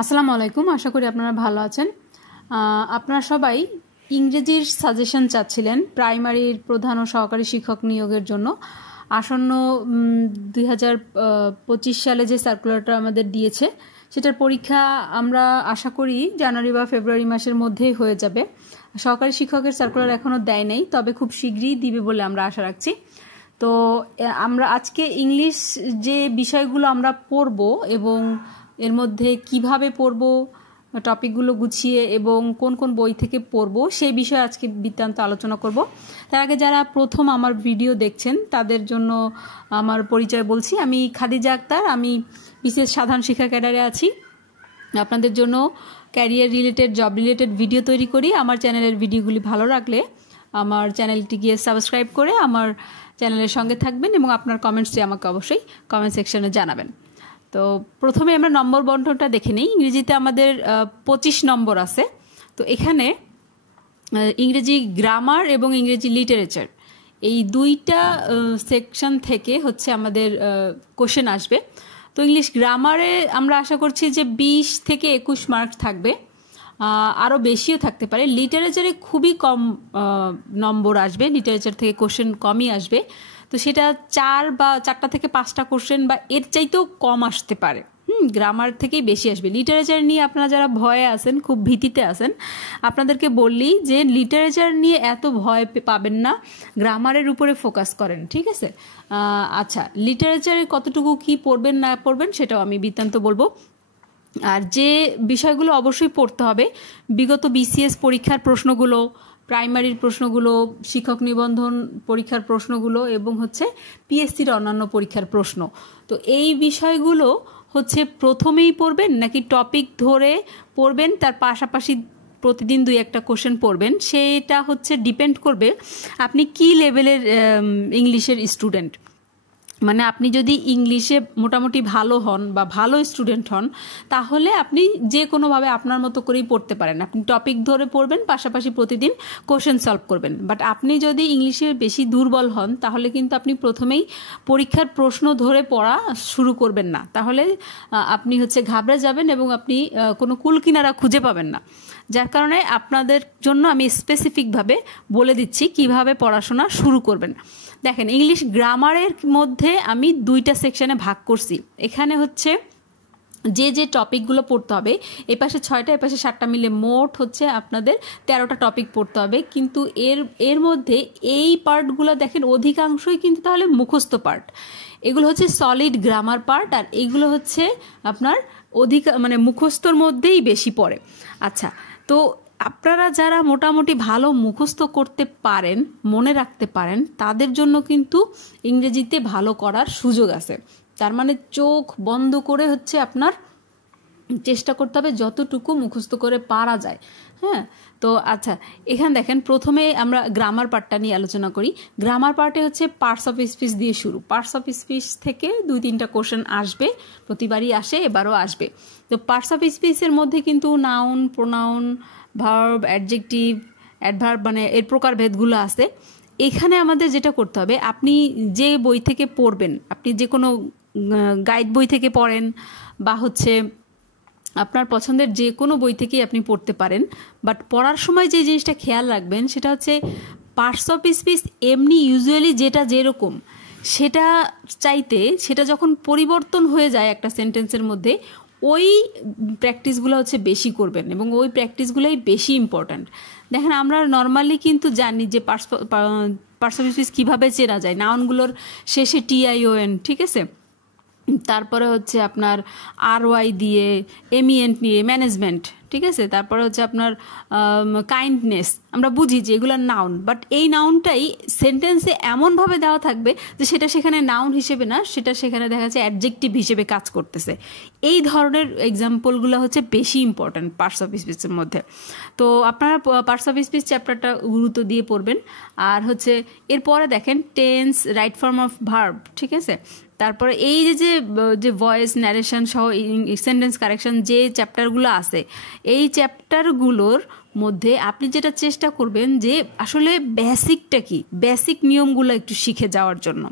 আসসালামু আলাইকুম। আশা করি আপনারা ভালো আছেন। আপনারা সবাই ইংরেজির সাজেশন চাচ্ছিলেন প্রাইমারির প্রধান ও সহকারী শিক্ষক নিয়োগের জন্য। আসন্ন 2025 সালে যে সার্কুলারটা আমাদের দিয়েছে সেটার পরীক্ষা আমরা আশা করি জানুয়ারি বা ফেব্রুয়ারি মাসের মধ্যেই হয়ে যাবে। সহকারী শিক্ষকের সার্কুলার এখনও দেয় নাই, তবে খুব শীঘ্রই দিবে বলে আমরা আশা রাখছি। তো আমরা আজকে ইংলিশ যে বিষয়গুলো আমরা পড়ব এবং এর মধ্যে কিভাবে পড়ব, টপিকগুলো গুছিয়ে এবং কোন কোন বই থেকে পড়ব সেই বিষয়ে আজকে বৃত্তান্ত আলোচনা করব। তার আগে যারা প্রথম আমার ভিডিও দেখছেন তাদের জন্য আমার পরিচয় বলছি। আমি খাদিজা আক্তার, আমি বিশেষ সাধারণ শিক্ষা ক্যাডারে আছি। আপনাদের জন্য career related, job related video তৈরি করি। আমার চ্যানেলের ভিডিওগুলি ভালো লাগলে আমার চ্যানেলটি গিয়ে সাবস্ক্রাইব করে আমার চ্যানেলের সঙ্গে থাকবেন এবং আপনার কমেন্টসটি আমাকে অবশ্যই কমেন্ট সেকশনে জানাবেন। তো প্রথমে আমরা নম্বর বন্টনটা দেখে নিই। ইংরেজিতে আমাদের 25 নম্বর আছে। তো এখানে ইংরেজি গ্রামার এবং ইংরেজি লিটারেচার এই দুইটা সেকশন থেকে হচ্ছে আমাদের কোশ্চেন আসবে। তো ইংলিশ গ্রামারে আমরা আশা করছি যে 20 থেকে 21 মার্ক থাকবে, আরও বেশিও থাকতে পারে। লিটারেচারে খুবই কম নম্বর আসবে, লিটারেচার থেকে কোশ্চেন কমই আসবে। তো সেটা 4টা থেকে 5টা কোশ্চেন বা এর চাইতেও কম আসতে পারে। গ্রামার থেকেই বেশি আসবে। লিটারেচার নিয়ে আপনারা যারা ভয়ে আছেন, খুব ভীতিতে আছেন, আপনাদেরকে বললি যে লিটারেচার নিয়ে এত ভয় পাবেন না, গ্রামারের উপরে ফোকাস করেন, ঠিক আছে? আচ্ছা, লিটারেচারে কতটুকু কি পড়বেন না পড়বেন সেটাও আমি বৃত্তান্ত বলবো। আর যে বিষয়গুলো অবশ্যই পড়তে হবে, বিগত বিসিএস পরীক্ষার প্রশ্নগুলো, প্রাইমারির প্রশ্নগুলো, শিক্ষক নিবন্ধন পরীক্ষার প্রশ্নগুলো এবং হচ্ছে পিএসসির অন্যান্য পরীক্ষার প্রশ্ন। তো এই বিষয়গুলো হচ্ছে প্রথমেই পড়বেন নাকি টপিক ধরে পড়বেন, তার পাশাপাশি প্রতিদিন 2-1টা কোশ্চেন পড়বেন, সেটা হচ্ছে ডিপেন্ড করবে আপনি কি লেভেলের ইংলিশের স্টুডেন্ট। মানে আপনি যদি ইংলিশে মোটামুটি ভালো হন বা ভালো স্টুডেন্ট হন, তাহলে আপনি যে কোনোভাবে আপনার মতো করেই পড়তে পারেন। আপনি টপিক ধরে পড়বেন, পাশাপাশি প্রতিদিন কোশ্চেন সলভ করবেন। বাট আপনি যদি ইংলিশে বেশি দুর্বল হন, তাহলে কিন্তু আপনি প্রথমেই পরীক্ষার প্রশ্ন ধরে পড়া শুরু করবেন না, তাহলে আপনি হচ্ছে ঘাবড়ে যাবেন এবং আপনি কোনো কুলকিনারা খুঁজে পাবেন না। যার কারণে আপনাদের জন্য আমি স্পেসিফিকভাবে বলে দিচ্ছি কিভাবে পড়াশোনা শুরু করবেন। দেখেন, ইংলিশ গ্রামারের মধ্যে আমি 2টা সেকশনে ভাগ করছি। এখানে হচ্ছে যে টপিকগুলো পড়তে হবে, এপাশে 6টা এপাশে 7টা মিলে মোট হচ্ছে আপনাদের 13টা টপিক পড়তে হবে। কিন্তু এর মধ্যে এই পার্টগুলো দেখেন অধিকাংশই কিন্তু তাহলে মুখস্থ পার্ট। এগুলো হচ্ছে সলিড গ্রামার পার্ট, আর এগুলো হচ্ছে আপনার মানে মুখস্থর মধ্যেই বেশি পড়ে। আচ্ছা, তো আপনারা যারা মোটামুটি ভালো মুখস্থ করতে পারেন, মনে রাখতে পারেন, তাদের জন্য কিন্তু ইংরেজিতে ভালো করার সুযোগ আছে। তার মানে চোখ বন্ধ করে হচ্ছে আপনার চেষ্টা করতে হবে যতটুকু মুখস্থ করে পারা যায়। হ্যাঁ, তো আচ্ছা, এখানে দেখেন প্রথমে আমরা গ্রামার পার্টটা নিয়ে আলোচনা করি। গ্রামার পার্টে হচ্ছে পার্টস অফ স্পিচ দিয়ে শুরু। পার্টস অফ স্পিচ থেকে 2-3টা কোশ্চেন আসবে, প্রতিবারই আসে, এবারও আসবে। তো পার্টস অফ স্পিচের মধ্যে কিন্তু noun, pronoun, verb, adjective, adverb, মানে এর প্রকারভেদগুলো আছে। এখানে আমাদের যেটা করতে হবে, আপনি যে বই থেকে পড়বেন, আপনি যে কোনো গাইড বই থেকে পড়েন বা হচ্ছে আপনার পছন্দের যে কোনো বই থেকেই আপনি পড়তে পারেন, বাট পড়ার সময় যে জিনিসটা খেয়াল রাখবেন সেটা হচ্ছে পার্টস অফ স্পিচ এমনি ইউজুয়ালি যেটা যেরকম সেটা চাইতে সেটা যখন পরিবর্তন হয়ে যায় একটা সেন্টেন্সের মধ্যে, ওই প্র্যাকটিসগুলো হচ্ছে বেশি করবেন এবং ওই প্র্যাকটিসগুলোই বেশি ইম্পর্ট্যান্ট। দেখেন, আমরা নর্মালি কিন্তু জানি যে পার্টস অফ স্পিচ কীভাবে চেনা যায়। নাউনগুলোর শেষে TION, ঠিক আছে, তারপরে হচ্ছে আপনার RY দিয়ে, MENT নিয়ে ম্যানেজমেন্ট, ঠিক আছে, তারপরে হচ্ছে আপনার কাইন্ডনেস, আমরা বুঝি যে এগুলো নাউন। বাট এই নাউনটাই সেন্টেন্সে এমনভাবে দেওয়া থাকবে যে সেটা সেখানে নাউন হিসেবে না, সেটা সেখানে দেখা যাচ্ছে অ্যাডজেক্টিভ হিসেবে কাজ করতেছে। এই ধরনের এক্সাম্পলগুলো হচ্ছে বেশি ইম্পর্ট্যান্ট পার্টস অফ স্পিচের মধ্যে। তো আপনারা পার্টস অফ স্পিচ চ্যাপ্টারটা গুরুত্ব দিয়ে পড়বেন। আর হচ্ছে এরপরে দেখেন tense, right form of verb, ঠিক আছে, তারপরে এই যে ভয়েস ন্যারেশন সহ সেন্টেন্স কারেকশন যে চ্যাপ্টারগুলো আছে, এই চ্যাপ্টারগুলোর মধ্যে আপনি যেটা চেষ্টা করবেন যে আসলে বেসিকটা কি, বেসিক নিয়মগুলো একটু শিখে যাওয়ার জন্য।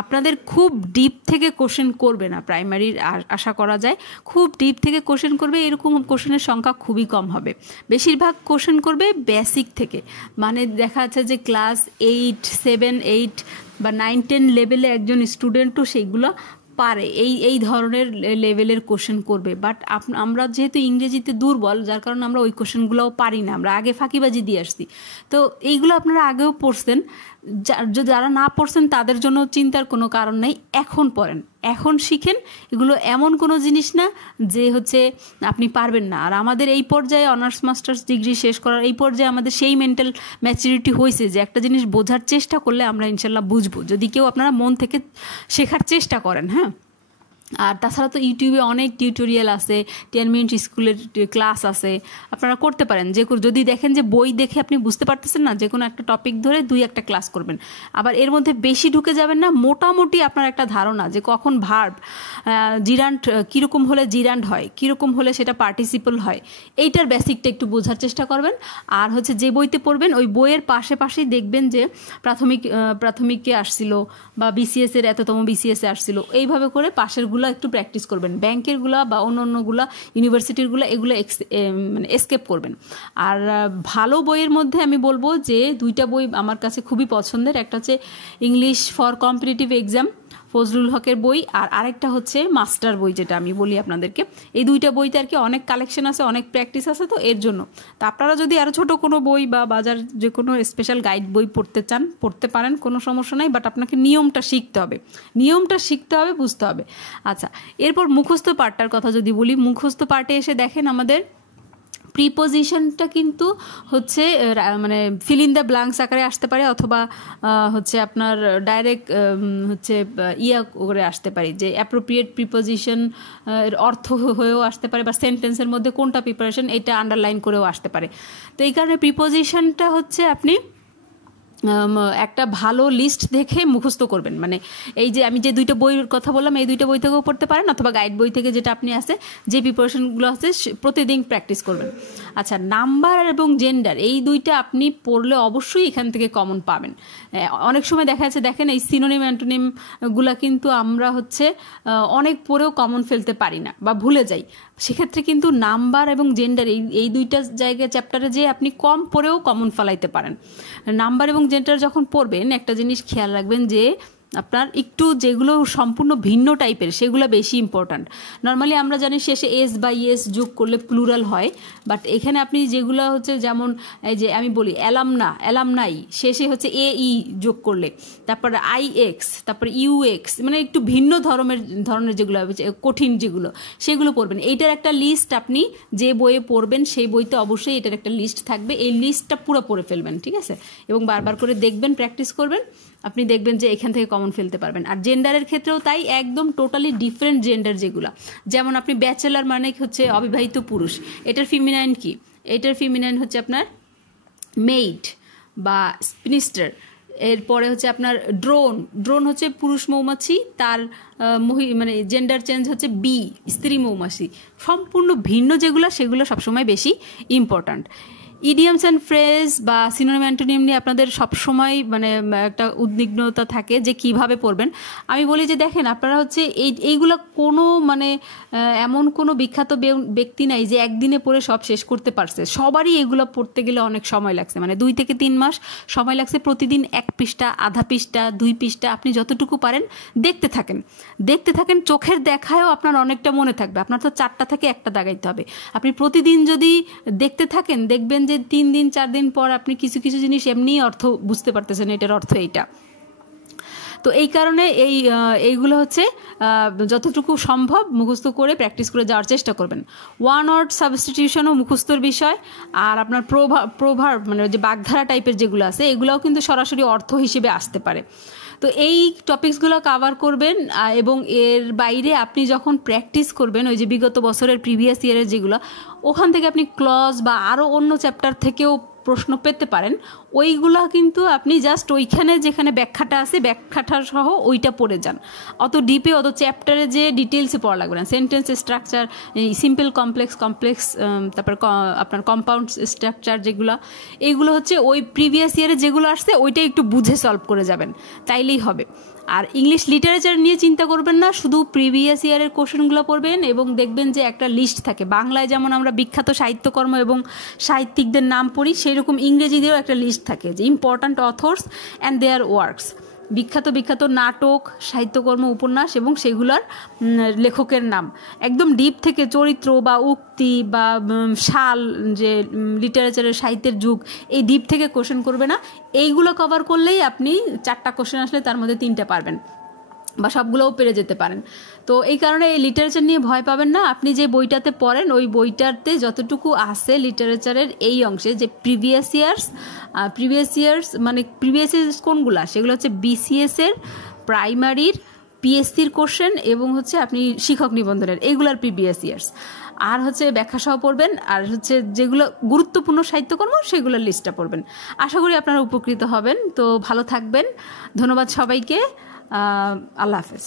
আপনাদের খুব ডিপ থেকে কোশ্চেন করবে না, প্রাইমারির আশা করা যায় খুব ডিপ থেকে কোশ্চেন করবে এরকম কোশ্চেনের সংখ্যা খুবই কম হবে। বেশিরভাগ কোশ্চেন করবে বেসিক থেকে, মানে দেখা যাচ্ছে যে ক্লাস 8, 7, 8 বা 9, 10 লেভেলে একজন স্টুডেন্টও সেইগুলো পারে, এই ধরনের লেভেলের কোশ্চেন করবে। বাট আমরা যেহেতু ইংরেজিতে দুর্বল, যার কারণে আমরা ওই কোশ্চেনগুলোও পারি না, আমরা আগে ফাঁকিবাজি দিয়ে আসছি। তো এইগুলো আপনারা আগেও পড়ছেন, যারা না পড়ছেন তাদের জন্য চিন্তার কোনো কারণ নেই, এখন পড়েন, এখন শিখেন। এগুলো এমন কোনো জিনিস না যে হচ্ছে আপনি পারবেন না। আর আমাদের এই পর্যায়ে অনার্স মাস্টার্স ডিগ্রি শেষ করার এই পর্যায়ে আমাদের সেই মেন্টাল ম্যাচুরিটি হয়েছে যে একটা জিনিস বোঝার চেষ্টা করলে আমরা ইনশাল্লাহ বুঝবো, যদি কেউ আপনারা মন থেকে শেখার চেষ্টা করেন। হ্যাঁ, আর তাছাড়া তো ইউটিউবে অনেক টিউটোরিয়াল আছে, 10 মিনিট স্কুলের ক্লাস আছে, আপনারা করতে পারেন। যদি দেখেন যে বই দেখে আপনি বুঝতে পারতেছেন না, যে কোনো একটা টপিক ধরে 2-1টা ক্লাস করবেন। আবার এর মধ্যে বেশি ঢুকে যাবেন না, মোটামুটি আপনার একটা ধারণা যে কখন ভার্ব, জিরান্ট কীরকম হলে জিরান্ট হয়, কীরকম হলে সেটা পার্টিসিপল হয়, এইটার বেসিকটা একটু বোঝার চেষ্টা করবেন। আর হচ্ছে যে বইতে পড়বেন ওই বইয়ের পাশেই দেখবেন যে প্রাথমিকে আসছিল বা বিসিএসের এততম বিসিএসে আসছিল, এইভাবে করে পাশেরগুলো একটু প্র্যাকটিস করবেন। ব্যাংকেরগুলা বা অন্যগুলা ইউনিভার্সিটিরগুলা এগুলো মানে এসকেপ করবেন। আর ভালো বইয়ের মধ্যে আমি বলবো যে 2টা বই আমার কাছে খুবই পছন্দের, একটা হচ্ছে English for competitive exam, Fazlul হকের বই, আর আরেকটা হচ্ছে মাস্টার বই, যেটা আমি বলি আপনাদেরকে। এই 2টা বইতে আর কি অনেক কালেকশন আছে, অনেক প্র্যাকটিস আছে, তো এর জন্য। তো আপনারা যদি আরও ছোটো কোনো বই বা বাজার যে কোনো স্পেশাল গাইড বই পড়তে চান পড়তে পারেন, কোনো সমস্যা নাই। বাট আপনাকে নিয়মটা শিখতে হবে, বুঝতে হবে। আচ্ছা, এরপর মুখস্থ পার্টটার কথা যদি বলি, মুখস্থ পার্টে এসে দেখেন আমাদের প্রিপোজিশনটা কিন্তু হচ্ছে মানে ফিল ইন দ্য ব্ল্যাঙ্কস আকারে আসতে পারে, অথবা হচ্ছে আপনার ডাইরেক্ট হচ্ছে করে আসতে পারে, যে অ্যাপ্রোপ্রিয়েট প্রিপোজিশন এর অর্থ হয়েও আসতে পারে, বা সেন্টেন্সের মধ্যে কোনটা প্রিপারেশন এটা আন্ডারলাইন করেও আসতে পারে। তো এই কারণে প্রিপোজিশনটা হচ্ছে আপনি একটা ভালো লিস্ট দেখে মুখস্থ করবেন। মানে এই যে আমি যে 2টা বইয়ের কথা বললাম, এই 2টা বই থেকেও পড়তে পারেন, অথবা গাইড বই থেকে যেটা আপনি আছে, যে প্রিপারেশনগুলো আছে প্রতিদিন প্র্যাকটিস করবেন। আচ্ছা, নাম্বার এবং জেন্ডার এই 2টা আপনি পড়লে অবশ্যই এখান থেকে কমন পাবেন। অনেক সময় দেখা যাচ্ছে, দেখেন এই সিনোনিম অ্যান্টোনিমগুলো কিন্তু আমরা হচ্ছে অনেক পড়েও কমন ফেলতে পারি না বা ভুলে যাই। সেক্ষেত্রে কিন্তু নাম্বার এবং জেন্ডার এই 2টা জায়গায় চ্যাপ্টারে যে আপনি কম পড়েও কমন ফেলাইতে পারেন। নাম্বার এবং জেন্ডার যখন পড়বেন, একটা জিনিস খেয়াল রাখবেন যে আপনার একটু যেগুলো সম্পূর্ণ ভিন্ন টাইপের সেগুলো বেশি ইম্পর্ট্যান্ট। নর্মালি আমরা জানি শেষে এস বা ইএস যোগ করলে প্লুরাল হয়, বাট এখানে আপনি যেগুলো হচ্ছে, যেমন এই যে আমি বলি অ্যালামনাই, শেষে হচ্ছে ই যোগ করলে, তারপরে IX, তারপরে UX, মানে একটু ভিন্ন ধরনের যেগুলো কঠিন যেগুলো, সেগুলো পড়বেন। এইটার একটা লিস্ট আপনি যে বইয়ে পড়বেন সেই বইতে অবশ্যই এটার একটা লিস্ট থাকবে, এই লিস্টটা পুরো পড়ে ফেলবেন, ঠিক আছে? এবং বারবার করে দেখবেন, প্র্যাকটিস করবেন, আপনি দেখবেন যে এখান থেকে কমন ফেলতে পারবেন। আর জেন্ডারের ক্ষেত্রেও তাই, একদম টোটালি ডিফারেন্ট জেন্ডার যেগুলো, যেমন আপনি ব্যাচেলার মানে হচ্ছে অবিবাহিত পুরুষ, এটার ফিমিনাইন কি? এটার ফিমিনাইন হচ্ছে আপনার মেইড বা স্পিনিস্টার। এরপরে হচ্ছে আপনার ড্রোন হচ্ছে পুরুষ মৌমাছি, তার মানে জেন্ডার চেঞ্জ হচ্ছে বি, স্ত্রী মৌমাছি। সম্পূর্ণ ভিন্ন যেগুলো, সেগুলো সবসময় বেশি ইম্পর্ট্যান্ট। ইডিয়ামস অ্যান্ড ফ্রেজ বা সিনোনিম অ্যান্টোনিম নিয়ে আপনাদের সবসময় মানে একটা উদ্বিগ্নতা থাকে যে কিভাবে পড়বেন। আমি বলি যে দেখেন, আপনারা হচ্ছে এইগুলো কোনো মানে এমন কোনো বিখ্যাত ব্যক্তি নাই যে একদিনে পড়ে সব শেষ করতে পারছে। সবারই এগুলো পড়তে গেলে অনেক সময় লাগছে, মানে 2 থেকে 3 মাস সময় লাগছে। প্রতিদিন 1 পৃষ্ঠা, আধা পৃষ্ঠা, 2 পৃষ্ঠা, আপনি যতটুকু পারেন দেখতে থাকেন। চোখের দেখায়ও আপনার অনেকটা মনে থাকবে। আপনার তো 4টা থেকে 1টা দাগাইতে হবে। আপনি প্রতিদিন যদি দেখতে থাকেন, দেখবেন যে 3 দিন 4 দিন পর আপনি কিছু জিনিস এমনি অর্থ বুঝতে পারতেছেন, এটার অর্থ এইটা। তো এই কারণে এইগুলো হচ্ছে যতটুকু সম্ভব মুখস্থ করে প্র্যাকটিস করে যাওয়ার চেষ্টা করবেন। ওয়ান ওয়ার্ড সাবস্টিটিউশনও মুখস্থর বিষয়। আর আপনার প্রভার্ব মানে যে বাগধারা টাইপের যেগুলো আছে, এগুলোও কিন্তু সরাসরি অর্থ হিসেবে আসতে পারে। তো এই টপিকসগুলো কাভার করবেন। এবং এর বাইরে আপনি যখন প্র্যাকটিস করবেন, ওই যে বিগত বছরের প্রিভিয়াস ইয়ারের যেগুলো, ওখান থেকে আপনি ক্লজ বা আরও অন্য চ্যাপ্টার থেকেও প্রশ্ন পেতে পারেন। ওইগুলা কিন্তু আপনি জাস্ট ওইখানে যেখানে ব্যাখ্যাটা আছে ব্যাখ্যাটা সহ ওইটা পড়ে যান, অত ডিপে অত চ্যাপ্টারে যে ডিটেলসে পড়া লাগবে না। সেন্টেন্স স্ট্রাকচার, সিম্পল কমপ্লেক্স, তারপর আপনার কম্পাউন্ড স্ট্রাকচার যেগুলো, এইগুলো হচ্ছে ওই প্রিভিয়াস ইয়ারে যেগুলো আসছে ওইটাই একটু বুঝে সলভ করে যাবেন, তাইলেই হবে। আর ইংলিশ লিটারেচার নিয়ে চিন্তা করবেন না, শুধু প্রিভিয়াস ইয়ারের কোশ্চেনগুলো পড়বেন এবং দেখবেন যে একটা লিস্ট থাকে। বাংলায় যেমন আমরা বিখ্যাত সাহিত্যকর্ম এবং সাহিত্যিকদের নাম পড়ি, সেই রকম ইংরেজিদেরও একটা লিস্ট থাকে যে important authors and their works, বিখ্যাত নাটক, সাহিত্যকর্ম, উপন্যাস এবং সেগুলোর লেখকের নাম। একদম ডিপ থেকে চরিত্র বা উক্তি বা সাল, যে লিটারেচারের সাহিত্যের যুগ, এই ডিপ থেকে কোশ্চেন করবে না। এইগুলো কভার করলেই আপনি 4টা কোশ্চেন আসলে তার মধ্যে 3টা পারবেন বা সবগুলোও পেরে যেতে পারেন। তো এই কারণে এই লিটারেচার নিয়ে ভয় পাবেন না। আপনি যে বইটাতে পড়েন ওই বইটাতে যতটুকু আছে লিটারেচারের এই অংশে, যে প্রিভিয়াস ইয়ার্স মানে প্রিভিয়াস ইয়ার্স কোনগুলা, সেগুলো হচ্ছে বিসিএসের, প্রাইমারির, পিএসসির কোশ্চেন এবং হচ্ছে আপনি শিক্ষক নিবন্ধনের, এইগুলার প্রিভিয়াস ইয়ার্স। আর হচ্ছে ব্যাখ্যা সহ পড়বেন, আর হচ্ছে যেগুলো গুরুত্বপূর্ণ সাহিত্যকর্ম সেগুলোর লিস্টটা পড়বেন। আশা করি আপনারা উপকৃত হবেন। তো ভালো থাকবেন, ধন্যবাদ সবাইকে, আল্লাহ হাফেজ।